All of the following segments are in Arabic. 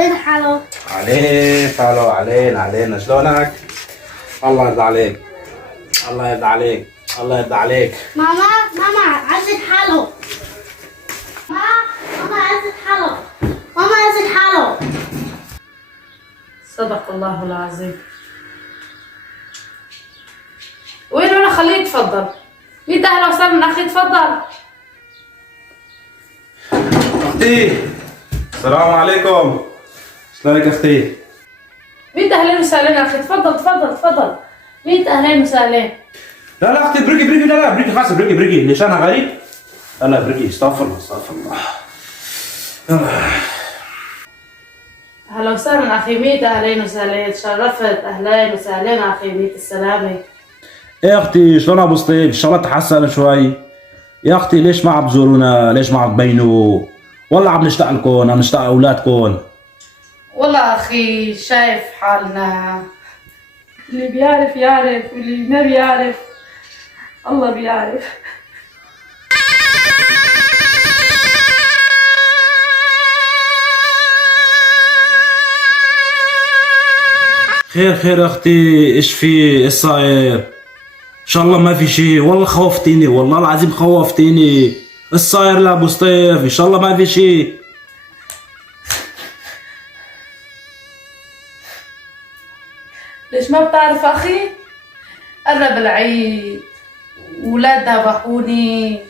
علين حلو. عليك الو علينا شلونك؟ الله يرضى عليك الله يرضى عليك الله يرضى عليك. ماما عايزة حلو. ماما عايزة حلو. ماما عايزة حلو. صدق الله العظيم. وين انا خليه يتفضل. مين ده؟ اهلا وسهلا اخي تفضل. اختي السلام عليكم. شلونك اختي؟ مين ده؟ اهلين وسهلا اخي تفضل. مين ده؟ اهلين وسهلا. لا اختي بريكي لا بريكي خلاص بريكي ليش انا غريب؟ لا بريكي استغفر الله. اهلا وسهلا اخي ميت. اهلين وسهلا تشرفت. اهلين وسهلا اخي ميت السلامة. يا اختي شلون ابو سطيف؟ ان شاء الله تحسن شوي. يا اختي ليش ما عم تزورونا؟ ليش ما عم تبينوا؟ والله عم نشتاق لكم، عم نشتاق لاولادكم. والله اخي شايف حالنا، اللي بيعرف يعرف واللي ما بيعرف الله بيعرف. خير اختي، ايش في؟ ايش صاير؟ ان شاء الله ما في شيء. والله خوفتيني، والله العظيم خوفتيني. ايش صاير لابو سطيف؟ ان شاء الله ما في شيء. ليش ما بتعرف اخي؟ قرب العيد، ولاد ذبحوني،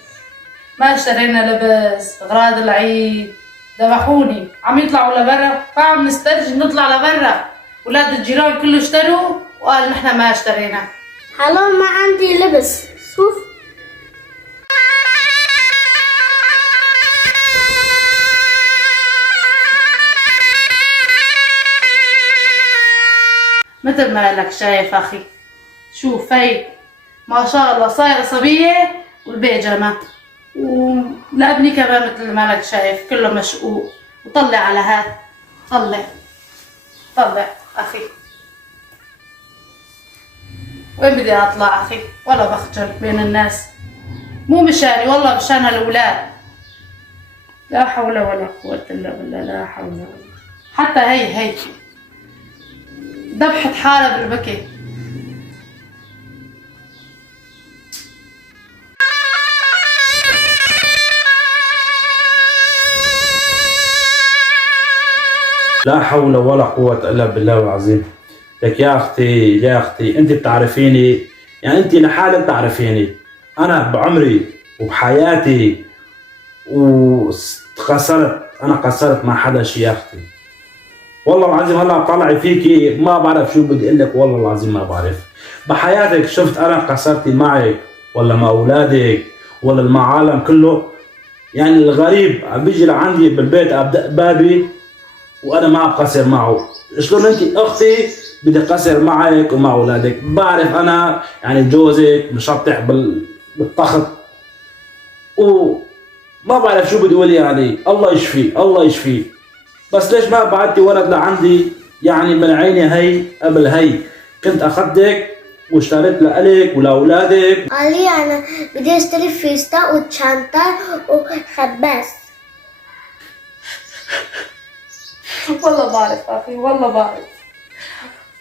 ما اشترينا لبس اغراض العيد، ذبحوني، عم يطلعوا لبرا، فعم نسترجي نطلع لبرا. ولاد الجيران كله اشتروا وقال نحن ما اشترينا. حلو ما عندي لبس. شوف مثل ما لك شايف اخي، شوف هي ما شاء الله صايره صبيه والبيجامه، ولابني كمان مثل ما لك شايف كله مشقوق. وطلع على هاد، طلع اخي. وين بدي اطلع اخي؟ ولا بخجل بين الناس، مو مشاني والله مشان هالاولاد. لا حول ولا قوة الا بالله، لا حول ولا قوة. حتى هي ذبحت حالها بالبكي. لا حول ولا قوة الا بالله العظيم. لك يا اختي انت بتعرفيني، يعني انت لحالك بتعرفيني. انا بعمري وبحياتي انا قصرت مع حدا شي يا اختي. والله العظيم هلا طالع فيكي ما بعرف شو بدي اقول لك، والله العظيم ما بعرف. بحياتك شفت انا قصرتي معك ولا مع اولادك ولا مع العالم كله؟ يعني الغريب عم بيجي لعندي بالبيت ابدا بابي وانا ما بقصر معه. شلون انت اختي بدي اقصر معك ومع اولادك؟ بعرف انا يعني جوزك مشطح بالطخت وما بعرف شو بدي اقول. يعني الله يشفيه بس ليش ما بعتي ولد لعندي؟ يعني من عيني هي قبل هي كنت اخدك واشتريت لإلك ولاولادك. قال لي انا بدي اشتري فيستا وشنطة وخباز. والله بعرف اخي، والله بعرف.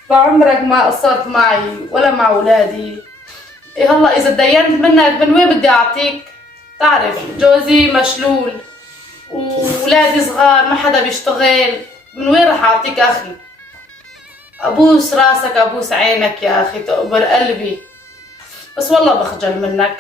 بعمرك ما قصرت معي ولا مع اولادي. إيه هلا اذا تدينت منك من وين بدي اعطيك؟ تعرف جوزي مشلول وولادي صغار ما حدا بيشتغل، من وين رح اعطيك اخي؟ ابوس راسك ابوس عينك يا اخي، تقبر قلبي، بس والله بخجل منك.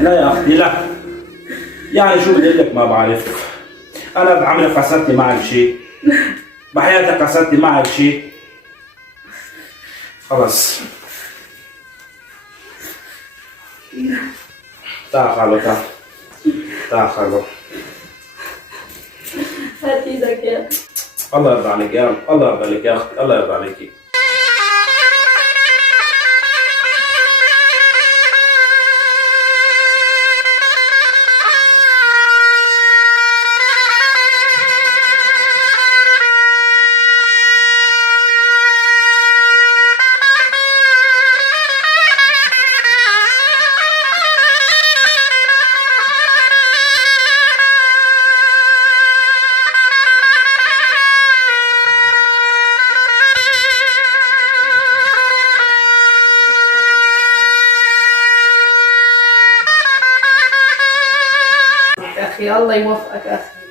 لا يا اختي لا. يعني شو بدي اقول لك ما بعرف. انا بعمري قصرتي معك شيء؟ بحياتك قصرتي معك شيء؟ خلص تعال خالو تعال خالو. هات ايدك يا الله يرضى عليك يا الله يرضى عليك يا اختي، الله يرضى عليكي. أخي، الله يوفقك أخي،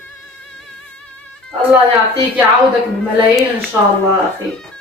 الله يعطيك يعوضك بملايين إن شاء الله أخي.